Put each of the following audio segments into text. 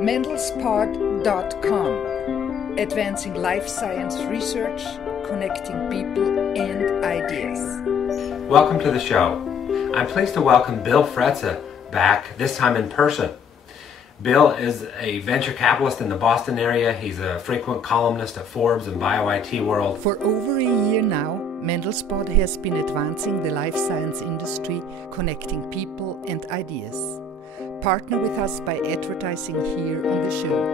mendelspod.com, advancing life science research, connecting people and ideas. Welcome to the show. I'm pleased to welcome Bill Frezza back, this time in person. Bill is a venture capitalist in the Boston area. He's a frequent columnist at Forbes and Bio-IT World. For over a year now, Mendelspod has been advancing the life science industry, connecting people and ideas. Partner with us by advertising here on the show.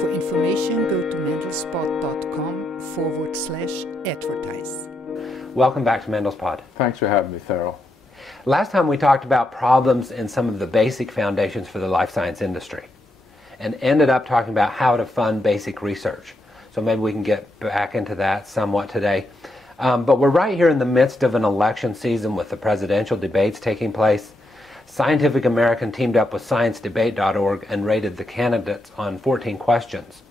For information, go to mendelspod.com/advertise. Welcome back to Mendelspod. Thanks for having me, Farrell. Last time we talked about problems in some of the basic foundations for the life science industry and ended up talking about how to fund basic research. So maybe we can get back into that somewhat today. But we're right here in the midst of an election season with the presidential debates taking place. Scientific American teamed up with sciencedebate.org and rated the candidates on 14 questions.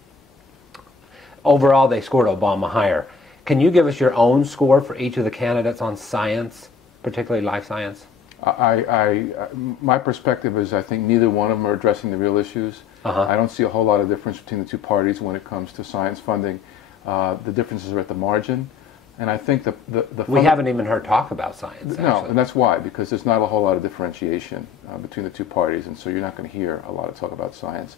Overall, they scored Obama higher. Can you give us your own score for each of the candidates on science, particularly life science? My perspective is I think neither one of them are addressing the real issues. I don't see a whole lot of difference between the two parties when it comes to science funding. The differences are at the margin. And I think we haven't even heard talk about science. No, actually. And that's why, because there's not a whole lot of differentiation between the two parties, and so you're not going to hear a lot of talk about science.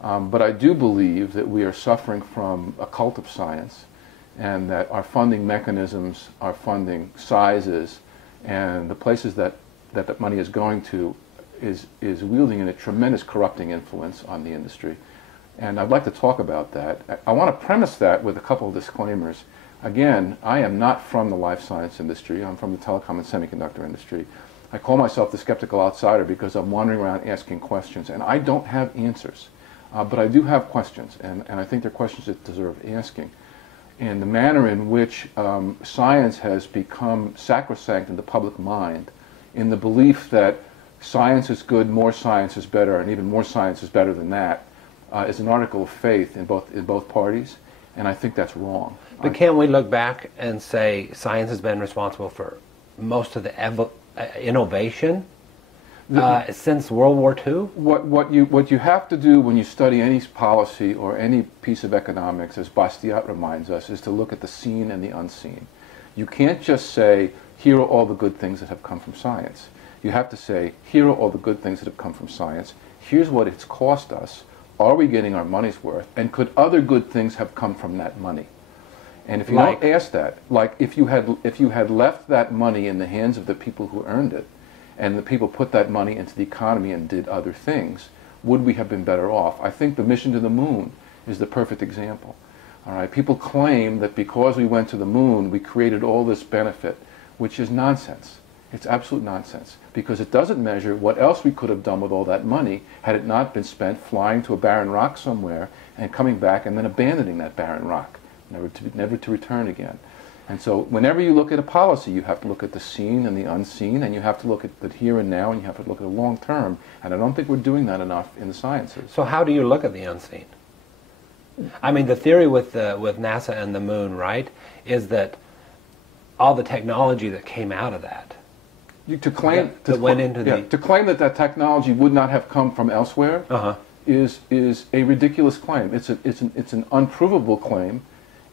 But I do believe that we are suffering from a cult of science, and that our funding mechanisms, our funding sizes, and the places that money is going to is wielding a tremendous corrupting influence on the industry. And I'd like to talk about that. I want to premise that with a couple of disclaimers. Again, I am not from the life science industry. I'm from the telecom and semiconductor industry. I call myself the skeptical outsider because I'm wandering around asking questions, and I don't have answers. But I do have questions, and I think they're questions that deserve asking. And the manner in which science has become sacrosanct in the public mind, in the belief that science is good, more science is better, and even more science is better than that, is an article of faith in both parties, and I think that's wrong. But can't we look back and say science has been responsible for most of the innovation since World War II? What you have to do when you study any policy or any piece of economics, as Bastiat reminds us, is to look at the seen and the unseen. You can't just say, here are all the good things that have come from science. You have to say, here are all the good things that have come from science. Here's what it's cost us. Are we getting our money's worth? And could other good things have come from that money? And if you don't ask that, like if you had left that money in the hands of the people who earned it, and the people put that money into the economy and did other things, would we have been better off? I think the mission to the moon is the perfect example. All right, people claim that because we went to the moon, we created all this benefit, which is nonsense. It's absolute nonsense, because it doesn't measure what else we could have done with all that money had it not been spent flying to a barren rock somewhere and coming back and then abandoning that barren rock, never to return again. And so whenever you look at a policy, you have to look at the seen and the unseen, and you have to look at the here and now, and you have to look at the long term. And I don't think we're doing that enough in the sciences. So how do you look at the unseen? I mean, the theory with NASA and the moon, right, is that all the technology that came out of that, to claim that that technology would not have come from elsewhere is a ridiculous claim. It's an unprovable claim.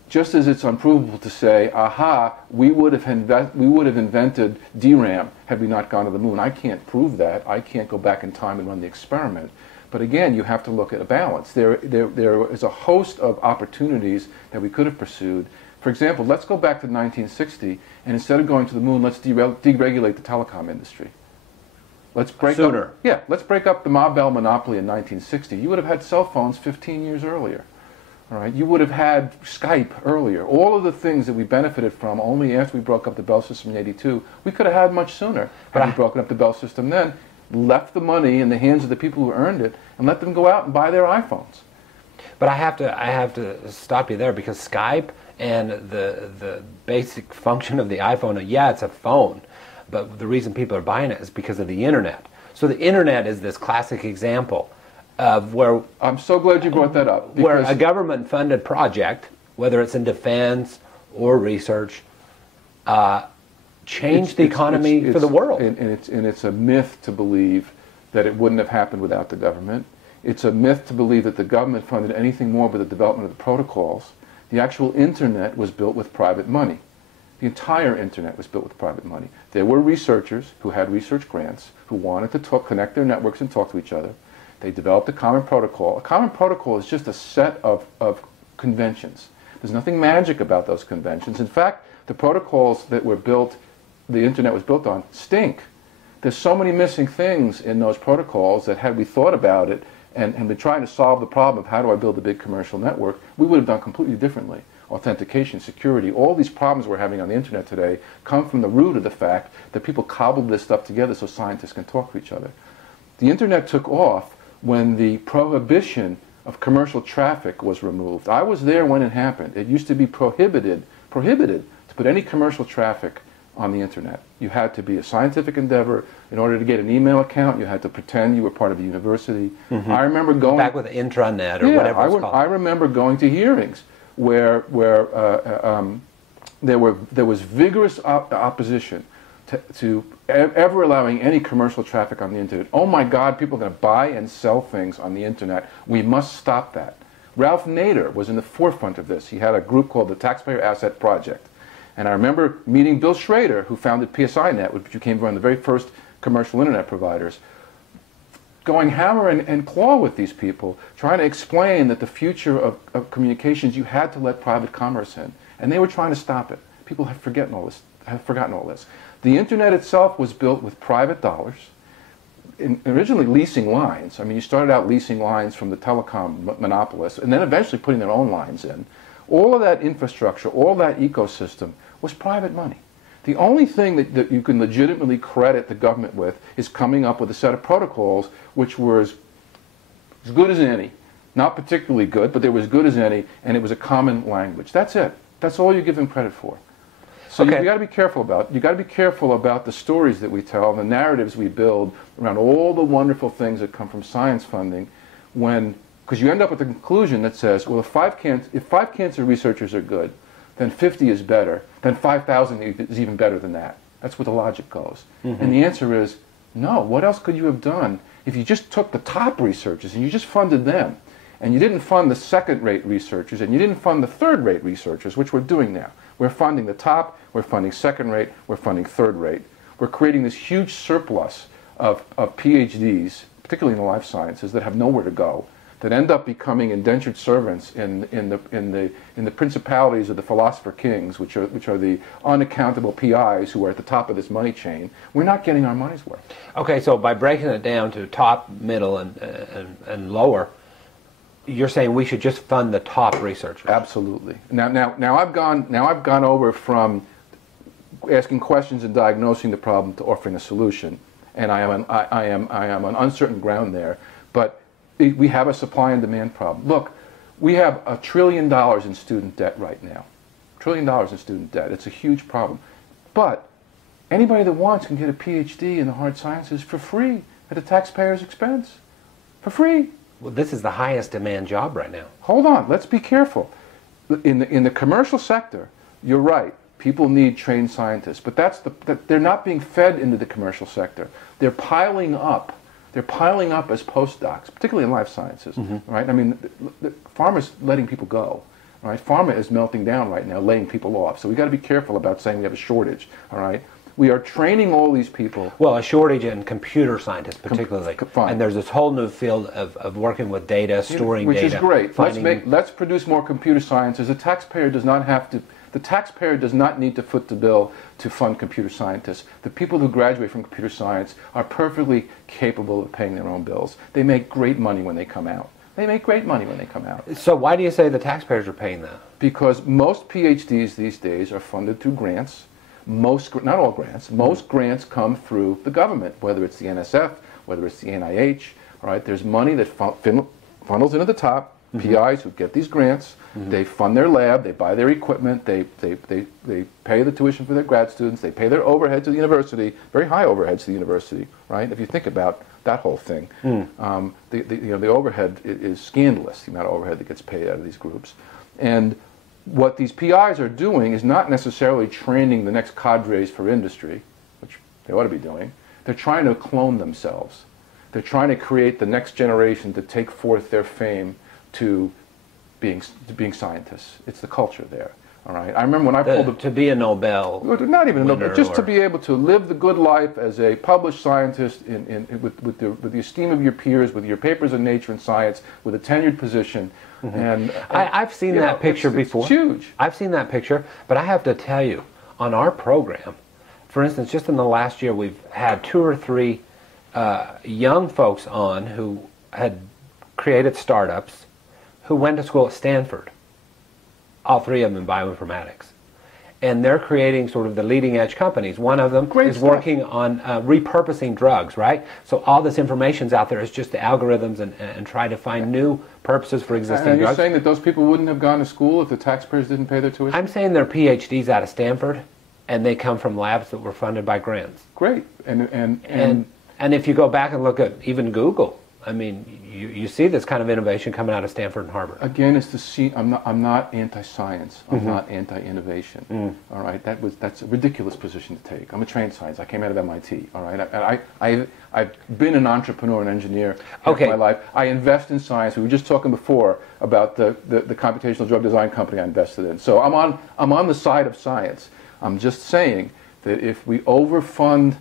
Just as it's unprovable to say, aha, we would have invented DRAM had we not gone to the moon. I can't prove that. I can't go back in time and run the experiment. But again, you have to look at a balance. There is a host of opportunities that we could have pursued. For example, let's go back to 1960, and instead of going to the moon, let's deregulate the telecom industry. Let's break up the Ma Bell monopoly in 1960. You would have had cell phones 15 years earlier. All right, you would have had Skype earlier. All of the things that we benefited from only after we broke up the Bell system in '82, we could have had much sooner had we broken up the Bell system then, left the money in the hands of the people who earned it, and let them go out and buy their iPhones. But I have to stop you there, because Skype and the basic function of the iPhone, yeah, it's a phone, but the reason people are buying it is because of the internet. So the internet is this classic example of where... I'm so glad you brought that up. Where a government-funded project, whether it's in defense or research, changed the economy for the world. And it's a myth to believe that it wouldn't have happened without the government. It's a myth to believe that the government funded anything more but the development of the protocols. The actual internet was built with private money. The entire internet was built with private money. There were researchers who had research grants who wanted to connect their networks and talk to each other. They developed a common protocol. A common protocol is just a set of conventions. There's nothing magic about those conventions. In fact, the protocols that were built, the internet was built on, stink. There's so many missing things in those protocols that had we thought about it and been trying to solve the problem of how do I build a big commercial network, we would have done completely differently. Authentication, security, all these problems we're having on the internet today come from the root of the fact that people cobbled this stuff together so scientists can talk to each other. The internet took off when the prohibition of commercial traffic was removed. I was there when it happened. It used to be prohibited to put any commercial traffic on the internet. You had to be a scientific endeavor. In order to get an email account, you had to pretend you were part of a university. I remember going... Back with the intranet or whatever it's called. I remember going to hearings where there was vigorous opposition to ever allowing any commercial traffic on the internet. Oh my God, people are going to buy and sell things on the internet. We must stop that. Ralph Nader was in the forefront of this. He had a group called the Taxpayer Asset Project. And I remember meeting Bill Schrader, who founded PSINet, which became one of the very first commercial internet providers, going hammer and claw with these people, trying to explain that the future of communications, you had to let private commerce in. And they were trying to stop it. People have forgotten all this. The internet itself was built with private dollars, originally leasing lines. I mean, you started out leasing lines from the telecom monopolists, and then eventually putting their own lines in. All of that infrastructure, all that ecosystem was private money. The only thing that you can legitimately credit the government with is coming up with a set of protocols which were as good as any. Not particularly good, but they were as good as any, and it was a common language. That's it. That's all you give them credit for. So you got to be careful about the stories that we tell, the narratives we build around all the wonderful things that come from science funding, because you end up with a conclusion that says, well, if five cancer researchers are good, then 50 is better, then 5,000 is even better than that. That's where the logic goes. And the answer is, no, what else could you have done if you just took the top researchers and you just funded them, and you didn't fund the second-rate researchers, and you didn't fund the third-rate researchers, which we're doing now. We're funding the top, we're funding second-rate, we're funding third-rate. We're creating this huge surplus of PhDs, particularly in the life sciences, that have nowhere to go, that end up becoming indentured servants in the principalities of the philosopher kings, which are the unaccountable PIs who are at the top of this money chain. We're not getting our money's worth. Okay, so by breaking it down to top, middle, and lower, you're saying we should just fund the top researchers. Absolutely. Now I've gone over from asking questions and diagnosing the problem to offering a solution, and I am on uncertain ground there. But we have a supply and demand problem. Look, we have $1 trillion in student debt right now. $1 trillion in student debt. It's a huge problem. But anybody that wants can get a PhD in the hard sciences for free at the taxpayer's expense. For free. Well, this is the highest demand job right now. Hold on, let's be careful. In the commercial sector, you're right. People need trained scientists, but they're not being fed into the commercial sector. They're piling up. They're piling up as postdocs, particularly in life sciences. Right? I mean, pharma's letting people go. Right? Pharma is melting down right now, laying people off. So we've got to be careful about saying we have a shortage. All right? We are training all these people. Well, a shortage in computer scientists particularly. Fine. And there's this whole new field of working with data, storing data. Which is great. Let's produce more computer scientists. The taxpayer does not need to foot the bill to fund computer scientists. The people who graduate from computer science are perfectly capable of paying their own bills. They make great money when they come out. So why do you say the taxpayers are paying that? Because most PhDs these days are funded through grants. Not all grants. Most grants come through the government, whether it's the NSF, whether it's the NIH. All right, there's money that funnels into the top. PIs who get these grants, they fund their lab, they buy their equipment, they pay the tuition for their grad students, they pay their overhead to the university, very high overheads to the university, right? If you think about that whole thing, the overhead is scandalous, the amount of overhead that gets paid out of these groups. And what these PIs are doing is not necessarily training the next cadres for industry, which they ought to be doing. They're trying to clone themselves. They're trying to create the next generation to take forth their fame to being scientists. It's the culture there. All right. I remember when I pulled to be a Nobel. Not even a Nobel, just to or, be able to live the good life as a published scientist with the esteem of your peers, with your papers in Nature and Science, with a tenured position. And I've seen that picture before. It's huge. I've seen that picture, but I have to tell you, on our program, for instance, just in the last year, we've had 2 or 3 young folks on who had created startups who went to school at Stanford. All 3 of them in bioinformatics. And they're creating sort of the leading edge companies. One of them is working on repurposing drugs, right? So all this information's out there is just the algorithms and try to find new purposes for existing and drugs. You're saying that those people wouldn't have gone to school if the taxpayers didn't pay their tuition? I'm saying they're PhDs out of Stanford, and they come from labs that were funded by grants. Great. And if you go back and look at even Google, I mean, you see this kind of innovation coming out of Stanford and Harvard. Again, it's the see. I'm not anti-science. I'm not anti-innovation. All right, that's a ridiculous position to take. I'm a trained scientist. I came out of MIT. All right, I've been an entrepreneur and engineer half my life. I invest in science. We were just talking before about the computational drug design company I invested in. So I'm on the side of science. I'm just saying that if we overfund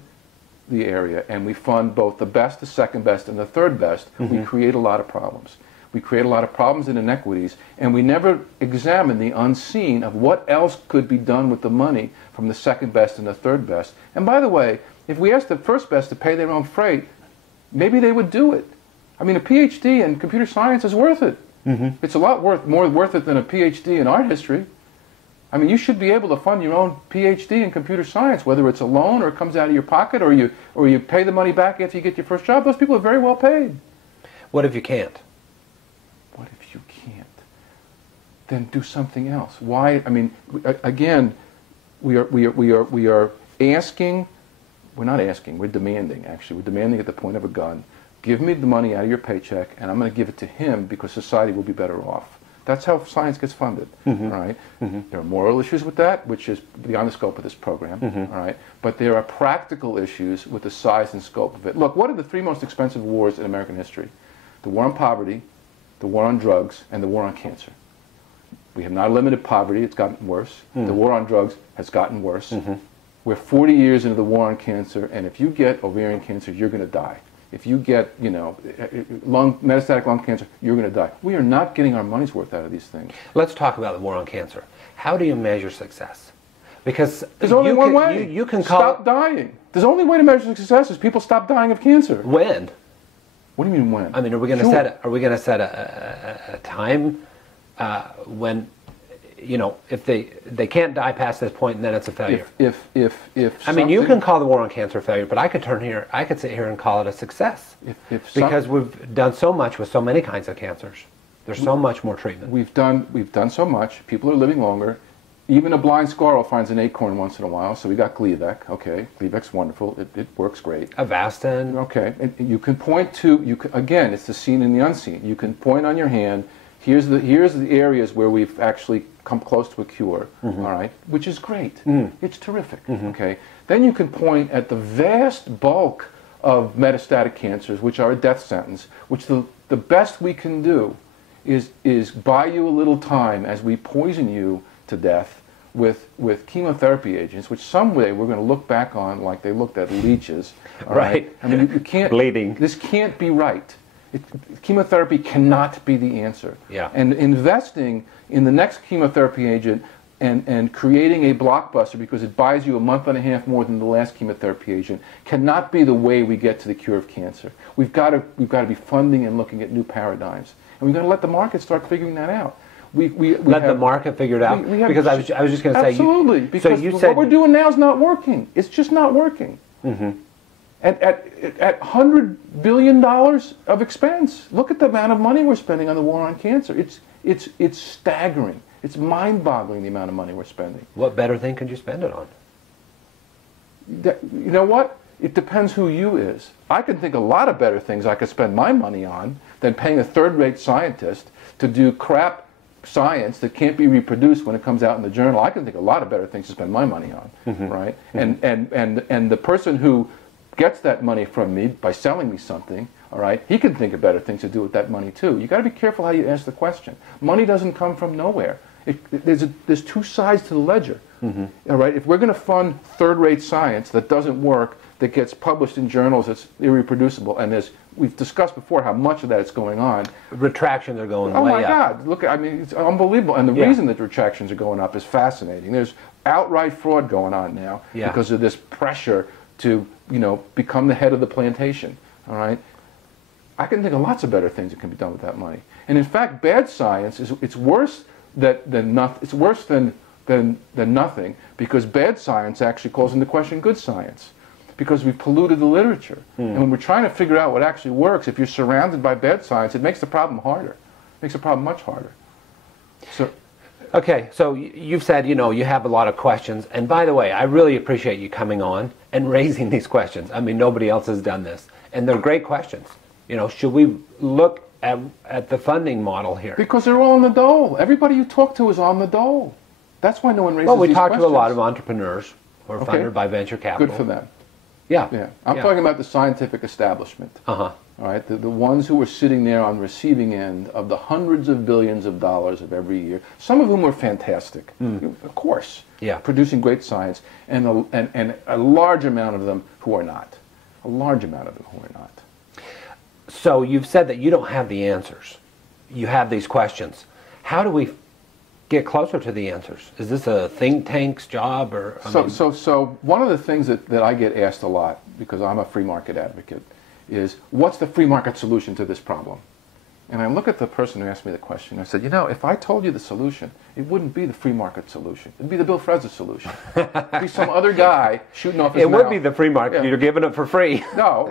the area and we fund both the best, the second best, and the third best, we create a lot of problems. We create a lot of problems and inequities, and we never examine the unseen of what else could be done with the money from the second best and the third best. And by the way, if we asked the first best to pay their own freight, maybe they would do it. I mean, a PhD in computer science is worth it. It's a lot more worth it than a PhD in art history. I mean, you should be able to fund your own PhD in computer science, whether it's a loan or it comes out of your pocket or you pay the money back after you get your first job. Those people are very well paid. What if you can't? What if you can't? Then do something else. Why? I mean, again, we are asking. We're not asking. We're demanding. Actually, we're demanding at the point of a gun. Give me the money out of your paycheck, and I'm going to give it to him because society will be better off. That's how science gets funded, all right? There are moral issues with that, which is beyond the scope of this program, all right? But there are practical issues with the size and scope of it. Look, what are the 3 most expensive wars in American history? The war on poverty, the war on drugs, and the war on cancer. We have not eliminated poverty, it's gotten worse. The war on drugs has gotten worse. We're 40 years into the war on cancer, and if you get ovarian cancer, you're going to die. If you get, metastatic lung cancer, you're going to die. We are not getting our money's worth out of these things. Let's talk about the war on cancer. How do you measure success? Because there's only one way. You can call stop dying. There's only way to measure success is people stop dying of cancer. When? What do you mean when? I mean, are we going to set a time when, if they can't die past this point, then it's a failure? If I mean, you can call the war on cancer a failure, but I could sit here and call it a success. Because we've done so much with so many kinds of cancers. There's so much more treatment. We've done so much. People are living longer. Even a blind squirrel finds an acorn once in a while. So we got Gleevec. Okay, Gleevec's wonderful. It works great. Avastin. Okay, and you can point to again. It's the seen and the unseen. You can point on your hand. Here's the areas where we've actually come close to a cure. All right, which is great. It's terrific. Okay, then you can point at the vast bulk of metastatic cancers, which are a death sentence. Which the best we can do is buy you a little time as we poison you to death with chemotherapy agents, which someday we're going to look back on like they looked at leeches. Right. I mean, you can't. Bleeding. This can't be right. Chemotherapy cannot be the answer. Yeah. And investing in the next chemotherapy agent and creating a blockbuster because it buys you a month and a half more than the last chemotherapy agent cannot be the way we get to the cure of cancer. We've got to be funding and looking at new paradigms, and we've got to let the market start figuring that out. Let the market figure it out. Because I was just going to say absolutely. Because what we're doing now is not working. It's just not working. At $100 billion of expense, look at the amount of money we're spending on the war on cancer. It's staggering. It's mind-boggling the amount of money we're spending. What better thing could you spend it on? You know what? It depends who you is. I can think a lot of better things I could spend my money on than paying a third-rate scientist to do crap science that can't be reproduced when it comes out in the journal. I can think a lot of better things to spend my money on, right? And the person who gets that money from me by selling me something, All right, he can think of better things to do with that money too. You got to be careful how you ask the question. Money doesn't come from nowhere. There's two sides to the ledger. All right, if we're going to fund third-rate science that doesn't work, that gets published in journals that's irreproducible, and we've discussed before how much of that is going on. Retractions are going way up. Oh my up. God! Look, I mean, it's unbelievable. And the reason that retractions are going up is fascinating. There's outright fraud going on now because of this pressure to, become the head of the plantation. All right. I can think of lots of better things that can be done with that money. And in fact, bad science it's worse than nothing. It's worse than nothing, because bad science actually calls into question good science, because we've polluted the literature. And when we're trying to figure out what actually works, if you're surrounded by bad science, it makes the problem harder. It makes the problem much harder. So. Okay, so you've said, you have a lot of questions. And by the way, I really appreciate you coming on and raising these questions. I mean, nobody else has done this. And they're great questions. Should we look at the funding model here? Because they're all on the dole. Everybody you talk to is on the dole. That's why no one raises these questions. Well, we talk to a lot of entrepreneurs who are funded by venture capital. Good for them. Yeah. I'm talking about the scientific establishment. Uh-huh. All right, the ones who are sitting there on the receiving end of the hundreds of billions of dollars of every year, some of whom are fantastic, of course, producing great science, and a large amount of them who are not. A large amount of them who are not. So you've said that you don't have the answers. You have these questions. How do we get closer to the answers? Is this a think tank's job? Or So one of the things that I get asked a lot, because I'm a free market advocate, is what's the free market solution to this problem? And I look at the person who asked me the question, and I said, if I told you the solution, it wouldn't be the free market solution. It'd be the Bill Frezza solution. It'd be some other guy shooting off his mouth. It would be the free market. You're giving it for free. No.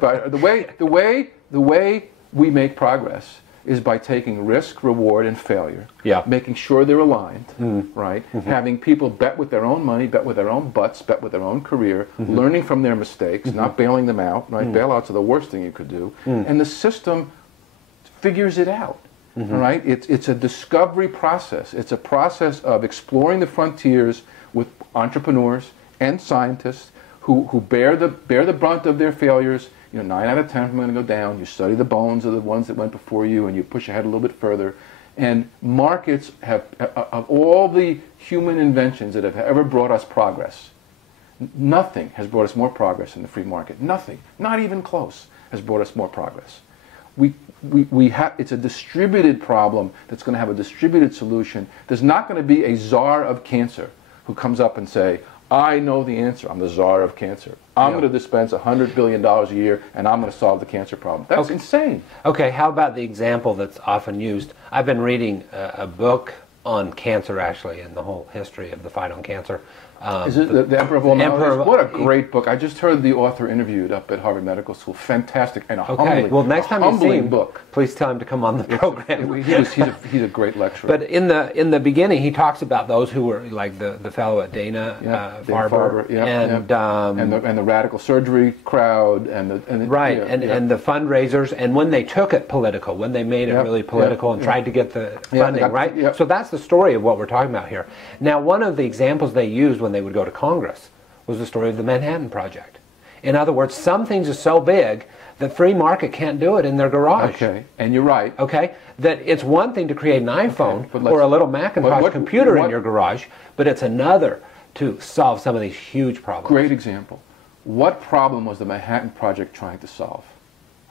But the way we make progress is by taking risk, reward, and failure, making sure they're aligned, right? Having people bet with their own money, bet with their own butts, bet with their own career, learning from their mistakes, not bailing them out, right? Bailouts are the worst thing you could do. And the system figures it out, all right? It's a discovery process. It's a process of exploring the frontiers with entrepreneurs and scientists who bear the brunt of their failures. 9 out of 10 are going to go down. You study the bones of the ones that went before you, and you push ahead a little bit further. And markets have, of all the human inventions that have ever brought us progress, nothing has brought us more progress than the free market. Nothing, not even close, has brought us more progress. It's a distributed problem that's going to have a distributed solution. There's not going to be a czar of cancer who comes up and say, I know the answer. I'm the czar of cancer. I'm going to dispense $100 billion a year, and I'm going to solve the cancer problem. That's insane. Okay, how about the example that's often used? I've been reading a book on cancer, actually, and the whole history of the fight on cancer. Is it the Emperor of All Maladies? What a great book. I just heard the author interviewed up at Harvard Medical School. Fantastic and next time you see him, book. Please tell him to come on the program. He's a great lecturer. But in the beginning, he talks about those who were like the fellow at Dana-Farber, and the radical surgery crowd, and the fundraisers, and when they took it political, when they made it really political and tried to get the funding, right? Yep. So that's the story of what we're talking about here. Now, one of the examples they used when they would go to Congress was the story of the Manhattan Project. In other words, some things are so big that free market can't do it in their garage. Okay, and you're right. Okay, that it's one thing to create an iPhone or a little Macintosh computer in your garage, but it's another to solve some of these huge problems. Great example. What problem was the Manhattan Project trying to solve?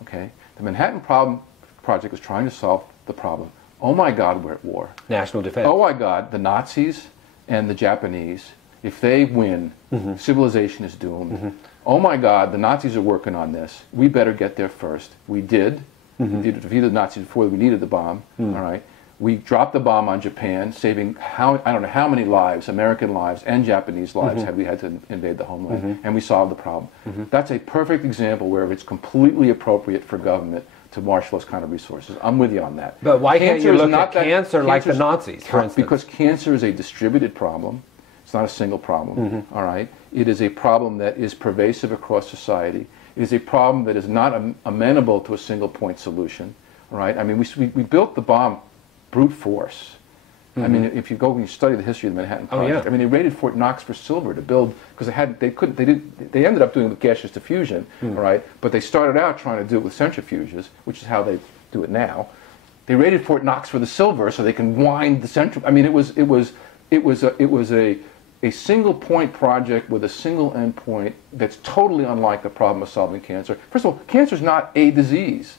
Okay, the Manhattan Project was trying to solve the problem. Oh my God, we're at war. National defense. Oh my God, the Nazis and the Japanese, if they win, civilization is doomed. Oh my God, the Nazis are working on this. We better get there first. We did. We defeated the Nazis before we needed the bomb. All right. We dropped the bomb on Japan, saving I don't know how many lives, American lives and Japanese lives, had we had to invade the homeland, and we solved the problem. That's a perfect example where it's completely appropriate for government to marshal those kind of resources. I'm with you on that. But why can't you look at cancer like the Nazis, for instance? Because cancer is a distributed problem. It's not a single problem, all right? It is a problem that is pervasive across society. It is a problem that is not amenable to a single point solution, all right? I mean, we built the bomb brute force. I mean, if you go and you study the history of the Manhattan Project, I mean, they raided Fort Knox for silver to build, because they ended up doing it with gaseous diffusion, all right? But they started out trying to do it with centrifuges, which is how they do it now. They raided Fort Knox for the silver so they can wind the centrifuge. I mean, it was a single point project with a single end point that's totally unlike the problem of solving cancer. First of all, cancer is not a disease.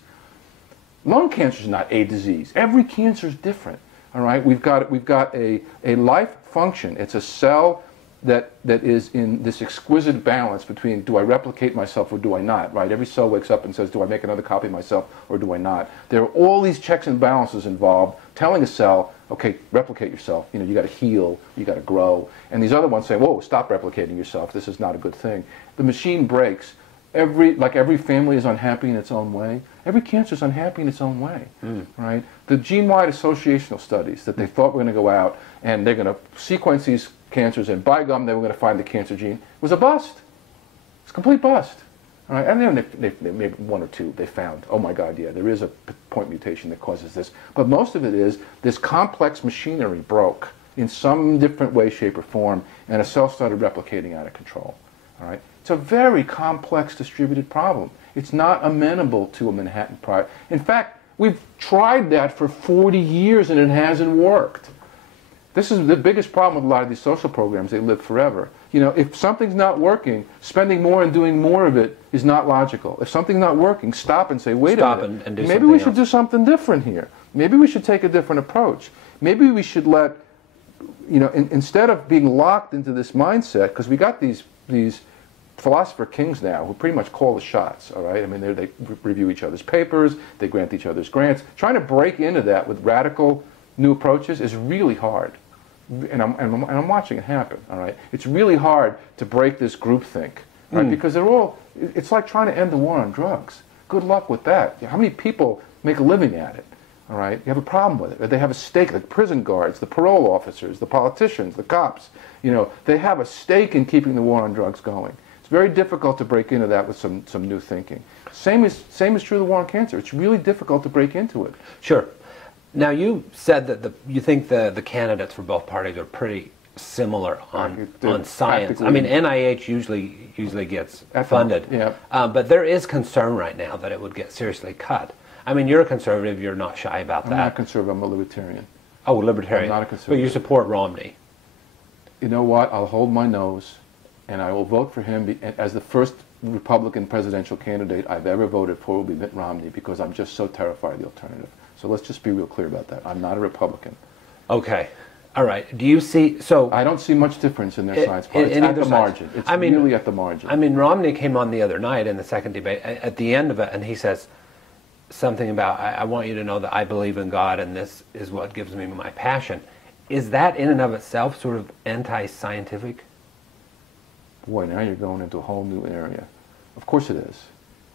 Lung cancer is not a disease. Every cancer is different. All right, we've got a life function. It's a cell that is in this exquisite balance between, do I replicate myself or do I not? Right? Every cell wakes up and says, do I make another copy of myself or do I not? There are all these checks and balances involved, telling a cell, okay, replicate yourself. You know, you got to heal, you got to grow. And these other ones say, whoa, stop replicating yourself. This is not a good thing. The machine breaks. Every family is unhappy in its own way. Every cancer is unhappy in its own way, right? The gene-wide associational studies that they thought were going to go out and they're going to sequence these cancers and by gum they were going to find the cancer gene was a bust. It's a complete bust. All right? And then they maybe one or two they found, oh my God, yeah, there is a point mutation that causes this. But most of it is this complex machinery broke in some different way, shape, or form, and a cell started replicating out of control. All right? It's a very complex distributed problem. It's not amenable to a Manhattan Project. In fact, we've tried that for 40 years and it hasn't worked. This is the biggest problem with a lot of these social programs. They live forever. You know, if something's not working, spending more and doing more of it is not logical. If something's not working, stop and say, wait a minute. And do maybe we should do something different here. Maybe we should take a different approach. Maybe we should let, you know, instead of being locked into this mindset, because we got these philosopher kings now who pretty much call the shots, all right? I mean, they review each other's papers, they grant each other's grants. Trying to break into that with radical new approaches is really hard. And I'm watching it happen, all right? It's really hard to break this groupthink, right? Because they're all, it's like trying to end the war on drugs. Good luck with that. How many people make a living at it, all right? You have a problem with it. They have a stake, like prison guards, the parole officers, the politicians, the cops. You know, they have a stake in keeping the war on drugs going. It's very difficult to break into that with some new thinking. Same is true of the war on cancer. It's really difficult to break into it. Sure. Now you said that you think the candidates for both parties are pretty similar on science. I mean, NIH usually gets funded, yeah. But there is concern right now that it would get seriously cut. I mean, you're a conservative. You're not shy about that. I'm not a conservative. I'm a libertarian. Oh, libertarian. I'm not a conservative. But you support Romney. You know what? I'll hold my nose. And I will vote for him as the first Republican presidential candidate I've ever voted for will be Mitt Romney, because I'm just so terrified of the alternative. So let's just be real clear about that. I'm not a Republican. Okay. All right. Do you see, so... I don't see much difference in their science party. It's at the margin. It's really at the margin. I mean, Romney came on the other night in the second debate, at the end of it, and he says something about, I want you to know that I believe in God and this is what gives me my passion. Is that in and of itself sort of anti-scientific? Boy, now you're going into a whole new area. Of course it is.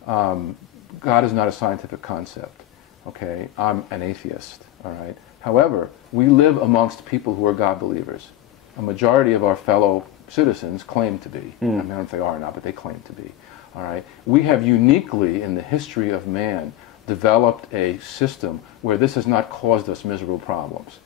God is not a scientific concept, okay? I'm an atheist, all right? However, we live amongst people who are God believers. A majority of our fellow citizens claim to be. I mean, I don't know if they are or not, but they claim to be, all right? We have uniquely, in the history of man, developed a system where this has not caused us miserable problems.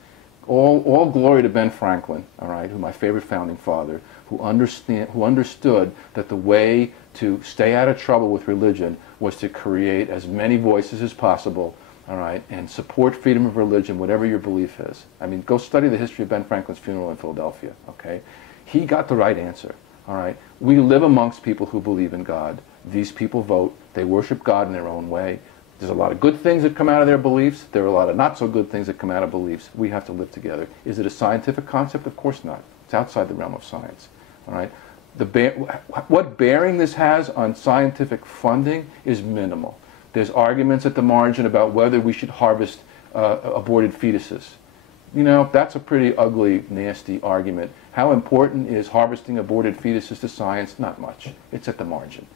All glory to Ben Franklin, all right, who's my favorite founding father, who understood that the way to stay out of trouble with religion was to create as many voices as possible, all right, and support freedom of religion, whatever your belief is. I mean, go study the history of Ben Franklin's funeral in Philadelphia, okay? He got the right answer, all right? We live amongst people who believe in God. These people vote. They worship God in their own way. There's a lot of good things that come out of their beliefs. There are a lot of not so good things that come out of beliefs. We have to live together. Is it a scientific concept? Of course not. It's outside the realm of science. All right? What bearing this has on scientific funding is minimal. There's arguments at the margin about whether we should harvest aborted fetuses. You know, that's a pretty ugly, nasty argument. How important is harvesting aborted fetuses to science? Not much. It's at the margin.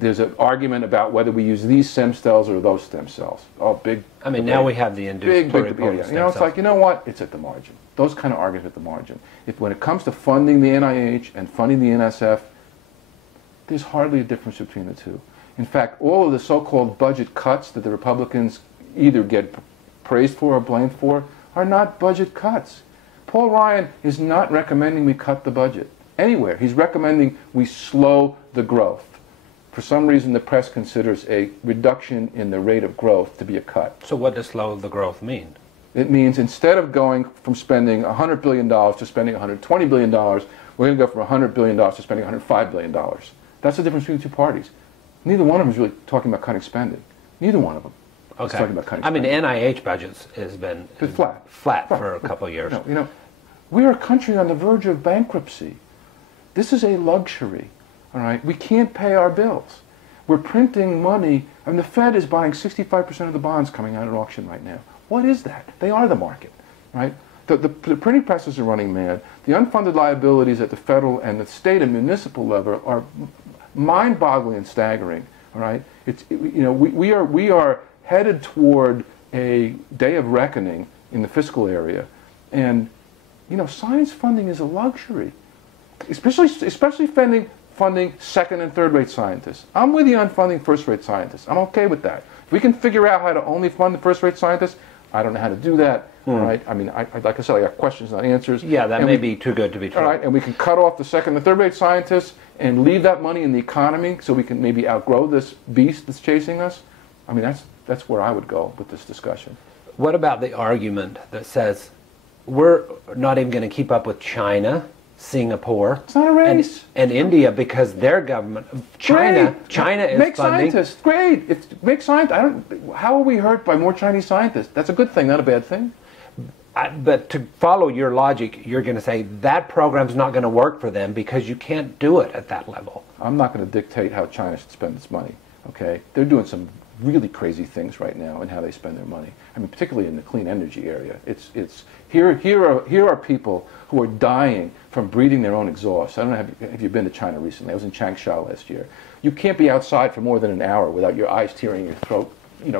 There's an argument about whether we use these stem cells or those stem cells. Oh, big. I mean, now we have the induced pluripotent stem cells. You know, it's like, you know what? It's at the margin. Those kind of arguments at the margin. When it comes to funding the NIH and funding the NSF, there's hardly a difference between the two. In fact, all of the so-called budget cuts that the Republicans either get praised for or blamed for are not budget cuts. Paul Ryan is not recommending we cut the budget anywhere. He's recommending we slow the growth. For some reason, the press considers a reduction in the rate of growth to be a cut. So what does slow the growth mean? It means instead of going from spending $100 billion to spending $120 billion, we're going to go from $100 billion to spending $105 billion. That's the difference between the two parties. Neither one of them is really talking about cutting spending. Neither one of them is talking about cutting spending. I mean, NIH budgets has been flat for a couple of years. No, you know, we're a country on the verge of bankruptcy. This is a luxury, all right? We can't pay our bills. We're printing money, and the Fed is buying 65% of the bonds coming out at auction right now. What is that? They are the market, right? The printing presses are running mad. The unfunded liabilities at the federal and the state and municipal level are mind-boggling and staggering, all right? We are headed toward a day of reckoning in the fiscal area, and science funding is a luxury, especially funding second and third rate scientists. I'm with you on funding first rate scientists. I'm okay with that. If we can figure out how to only fund the first rate scientists, I don't know how to do that. All right. I mean, like I said, I got questions, not answers. Yeah, that may be too good to be true. All right, and we can cut off the second and third rate scientists and leave that money in the economy so we can maybe outgrow this beast that's chasing us. I mean, that's where I would go with this discussion. What about the argument that says we're not even going to keep up with China, Singapore, it's not a race, and India because their government, China is make funding. Scientists, great. Make scientists. How are we hurt by more Chinese scientists? That's a good thing, not a bad thing. But to follow your logic, you're going to say that program's not going to work for them because you can't do it at that level. I'm not going to dictate how China should spend its money. Okay, they're doing some really crazy things right now in how they spend their money. I mean, particularly in the clean energy area. Here are people who are dying from breathing their own exhaust. I don't know if you've been to China recently. I was in Changsha last year. You can't be outside for more than an hour without your eyes tearing, your throat,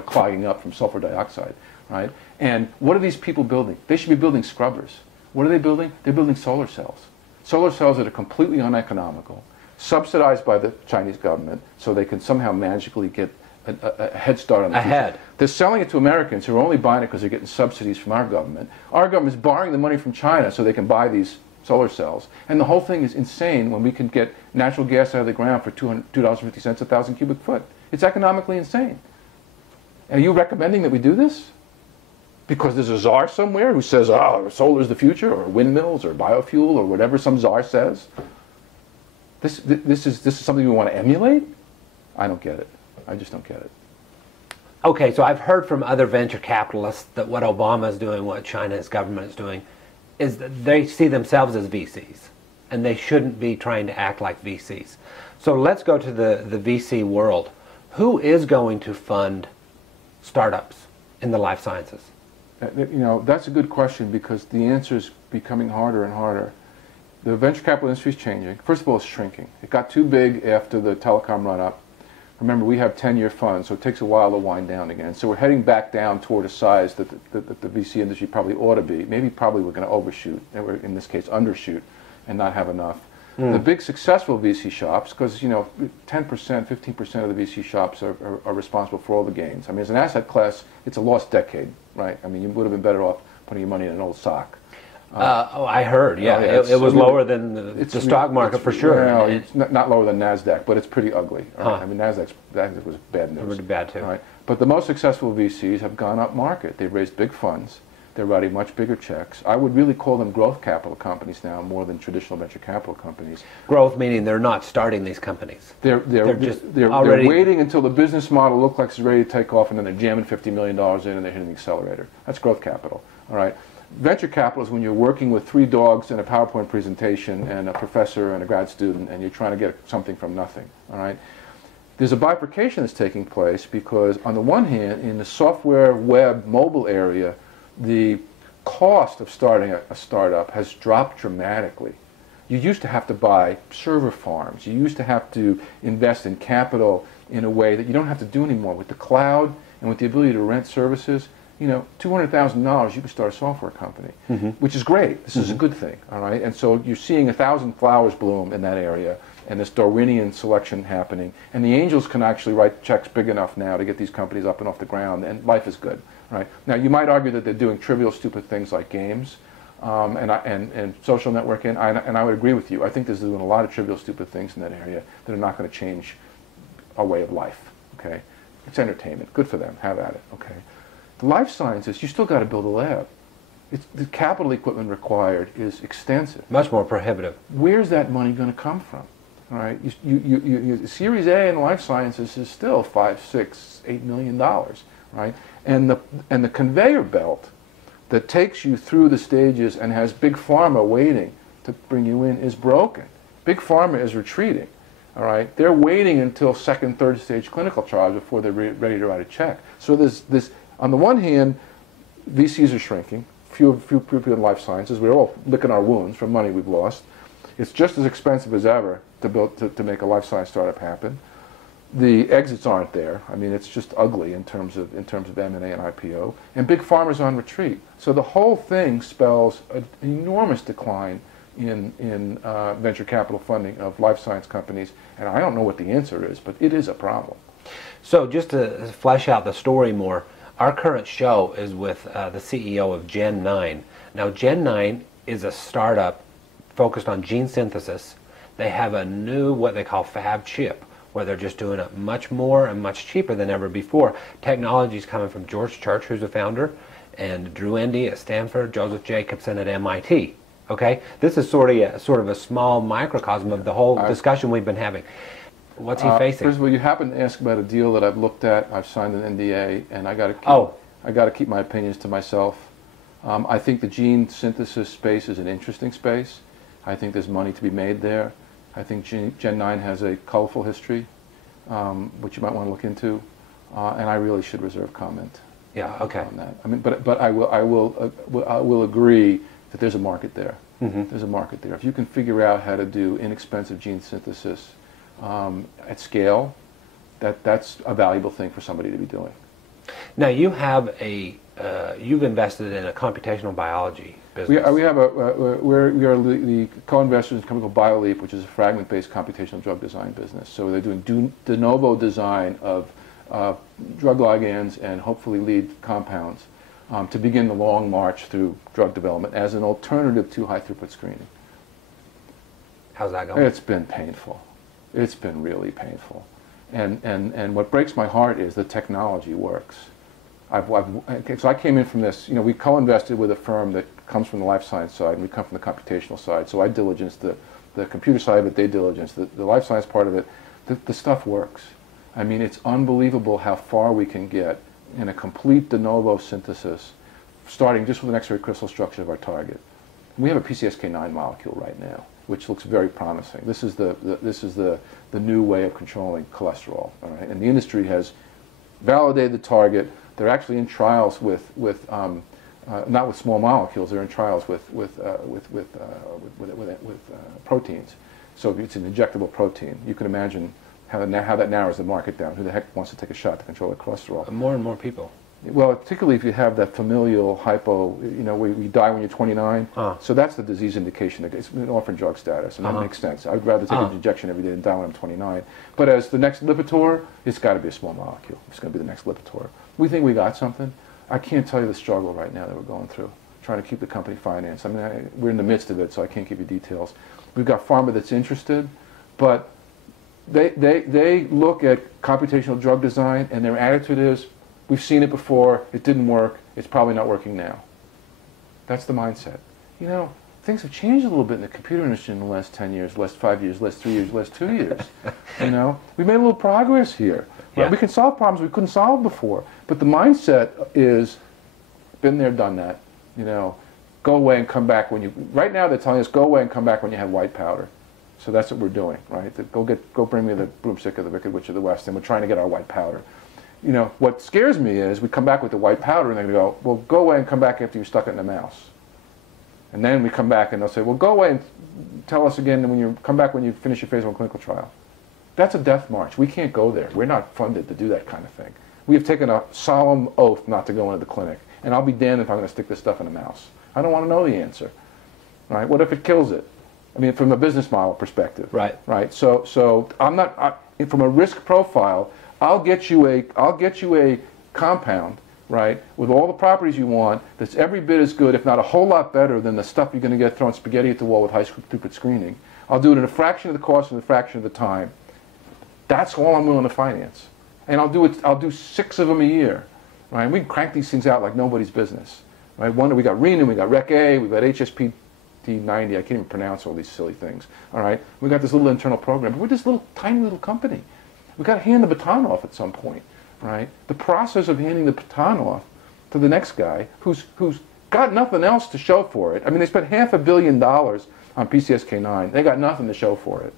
clogging up from sulfur dioxide, right? And what are these people building? They should be building scrubbers. What are they building? They're building solar cells. Solar cells that are completely uneconomical, subsidized by the Chinese government, so they can somehow magically get a head start on the future. They're selling it to Americans who are only buying it because they're getting subsidies from our government. Our government is borrowing the money from China so they can buy these solar cells. And the whole thing is insane when we can get natural gas out of the ground for $2.50 a 1,000 cubic foot. It's economically insane. Are you recommending that we do this? Because there's a czar somewhere who says, oh, solar is the future, or windmills, or biofuel, or whatever some czar says? This is something we want to emulate? I don't get it. I just don't get it. Okay, so I've heard from other venture capitalists that what Obama is doing, what China's government is doing, is that they see themselves as VCs, and they shouldn't be trying to act like VCs. So let's go to the VC world. Who is going to fund startups in the life sciences? That's a good question because the answer is becoming harder and harder. The venture capital industry is changing. First of all, it's shrinking. It got too big after the telecom run-up. Remember, we have 10-year funds, so it takes a while to wind down again. So we're heading back down toward a size that the VC industry probably ought to be. Probably we're going to overshoot, and in this case, undershoot, and not have enough. The big successful VC shops, because 10%, 15% of the VC shops are responsible for all the gains. I mean, as an asset class, it's a lost decade, right? I mean, you would have been better off putting your money in an old sock. I heard, yeah. It was lower than the stock market for sure. No, it's not lower than NASDAQ, but it's pretty ugly. Right? I mean, NASDAQ was bad news. Really bad too. Right? But the most successful VCs have gone up market. They've raised big funds. They're writing much bigger checks. I would really call them growth capital companies now more than traditional venture capital companies. Growth meaning they're not starting these companies. They're waiting until the business model looks like it's ready to take off, and then they're jamming $50 million in and they're hitting the accelerator. That's growth capital. All right. Venture capital is when you're working with 3 dogs and a PowerPoint presentation and a professor and a grad student, and you're trying to get something from nothing. All right. There's a bifurcation that's taking place because, on the one hand, in the software, web, mobile area, the cost of starting a startup has dropped dramatically. You used to have to buy server farms. You used to have to invest in capital in a way that you don't have to do anymore. With the cloud and with the ability to rent services, $200,000, you can start a software company, which is great. This is a good thing, all right? And so you're seeing 1,000 flowers bloom in that area, and this Darwinian selection happening. And the angels can actually write checks big enough now to get these companies up and off the ground, and life is good, right? Now, you might argue that they're doing trivial, stupid things like games, and social networking, and I would agree with you. I think there's doing a lot of trivial, stupid things in that area that are not going to change our way of life. Okay, it's entertainment. Good for them. Have at it. Okay, the life sciences, you still got to build a lab. The capital equipment required is extensive. Much more prohibitive. Where's that money going to come from? All right, Series A in life sciences is still $5, $6, $8 million, right? And the conveyor belt that takes you through the stages and has big pharma waiting to bring you in is broken. Big pharma is retreating. All right, they're waiting until second, third stage clinical trials before they're ready to write a check. So there's this. On the one hand, VCs are shrinking. Few people in life sciences. We're all licking our wounds from money we've lost. It's just as expensive as ever to make a life science startup happen. The exits aren't there. I mean, it's just ugly in terms of M&A and IPO. And big pharma's on retreat. So the whole thing spells an enormous decline in venture capital funding of life science companies. And I don't know what the answer is, but it is a problem. So just to flesh out the story more, our current show is with the CEO of Gen 9. Now, Gen 9 is a startup focused on gene synthesis. They have a new, what they call fab chip, where they're just doing it much more and much cheaper than ever before. Technology is coming from George Church, who's the founder, and Drew Endy at Stanford, Joseph Jacobson at MIT. Okay, this is sort of a small microcosm of the whole discussion we've been having. What's he facing? First of all, you happen to ask about a deal that I've looked at. I've signed an NDA, and I got to keep my opinions to myself. I think the gene synthesis space is an interesting space. I think there's money to be made there. I think Gen 9 has a colorful history, which you might want to look into, and I really should reserve comment. Yeah. Okay. On that. I mean, but I will agree that there's a market there. Mm-hmm. There's a market there. If you can figure out how to do inexpensive gene synthesis at scale, that's a valuable thing for somebody to be doing. Now you have you've invested in a computational biology business. We are the co-investors in a company called BioLeap, which is a fragment-based computational drug design business. So they're doing de novo design of drug ligands and hopefully lead compounds to begin the long march through drug development as an alternative to high-throughput screening. How's that going? It's been painful. It's been really painful. And what breaks my heart is the technology works. So I came in from this, we co-invested with a firm that comes from the life science side, and we come from the computational side. So I diligenced the computer side of it, they diligenced the life science part of it. The stuff works. I mean, it's unbelievable how far we can get in a complete de novo synthesis, starting just with an X-ray crystal structure of our target. We have a PCSK9 molecule right now, which looks very promising. This is the new way of controlling cholesterol. All right? And the industry has validated the target. They're actually in trials with not with small molecules. They're in trials with proteins. So it's an injectable protein. You can imagine how that narrows the market down. Who the heck wants to take a shot to control the cholesterol? More and more people. Well, particularly if you have that familial hypo, where you die when you're 29. So that's the disease indication. It's an orphan drug status, and that makes sense. I would rather take an injection every day than die when I'm 29. But as the next Lipitor, it's got to be a small molecule. It's going to be the next Lipitor. We think we got something. I can't tell you the struggle right now that we're going through, trying to keep the company financed. I mean, we're in the midst of it, so I can't give you details. We've got pharma that's interested, but they look at computational drug design, and their attitude is, we've seen it before, it didn't work, it's probably not working now. That's the mindset. Things have changed a little bit in the computer industry in the last 10 years, last 5 years, last 3 years, last 2 years. We've made a little progress here. Right? Yeah. We can solve problems we couldn't solve before. But the mindset is, been there, done that. Go away and come back when you, right now they're telling us, go away and come back when you have white powder. So that's what we're doing, right? Go bring me the broomstick of the Wicked Witch of the West, and we're trying to get our white powder. What scares me is we come back with the white powder, and they go, well, go away and come back after you stuck it in a mouse. And then we come back, and they'll say, well, go away and tell us again when you come back when you finish your phase 1 clinical trial. That's a death march. We can't go there. We're not funded to do that kind of thing. We have taken a solemn oath not to go into the clinic. And I'll be damned if I'm going to stick this stuff in a mouse. I don't want to know the answer. Right? What if it kills it? I mean, from a business model perspective. Right. Right. So I'm not from a risk profile. I'll get you a compound right, with all the properties you want, that's every bit as good, if not a whole lot better than the stuff you're going to get thrown spaghetti at the wall with high throughput screening. I'll do it in a fraction of the cost and a fraction of the time. That's all I'm willing to finance. And I'll do 6 of them a year, right? We can crank these things out like nobody's business, right? We got Renin, we got Rec A, we got HSP 90, I can't even pronounce all these silly things, all right? We got this little internal program, but we're this tiny little company. We got to hand the baton off at some point, right? The process of handing the baton off to the next guy who's got nothing else to show for it. I mean, they spent $500 million on PCSK9. They got nothing to show for it.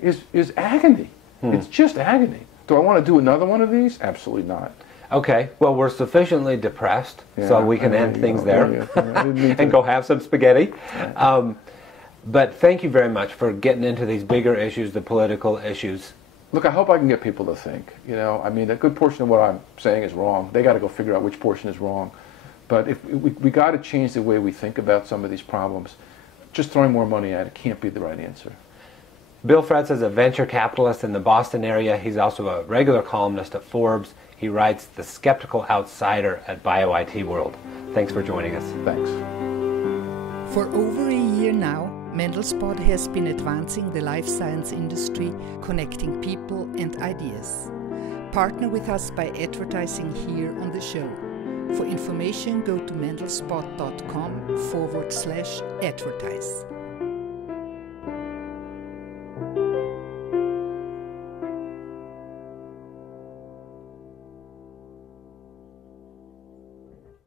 Is agony. It's just agony. Do I want to do another one of these? Absolutely not. Okay, well, we're sufficiently depressed, so we can end things there and go have some spaghetti. But thank you very much for getting into these bigger issues, the political issues. Look, I hope I can get people to think. You know, I mean, a good portion of what I'm saying is wrong. They got to go figure out which portion is wrong. But if we got to change the way we think about some of these problems. Just throwing more money at it can't be the right answer. Bill Frezza is a venture capitalist in the Boston area. He's also a regular columnist at Forbes. He writes The Skeptical Outsider at Bio-IT World. Thanks for joining us. Thanks. For over a year now, Mendelspod has been advancing the life science industry, connecting people and ideas. Partner with us by advertising here on the show. For information, go to mendelspod.com/advertise.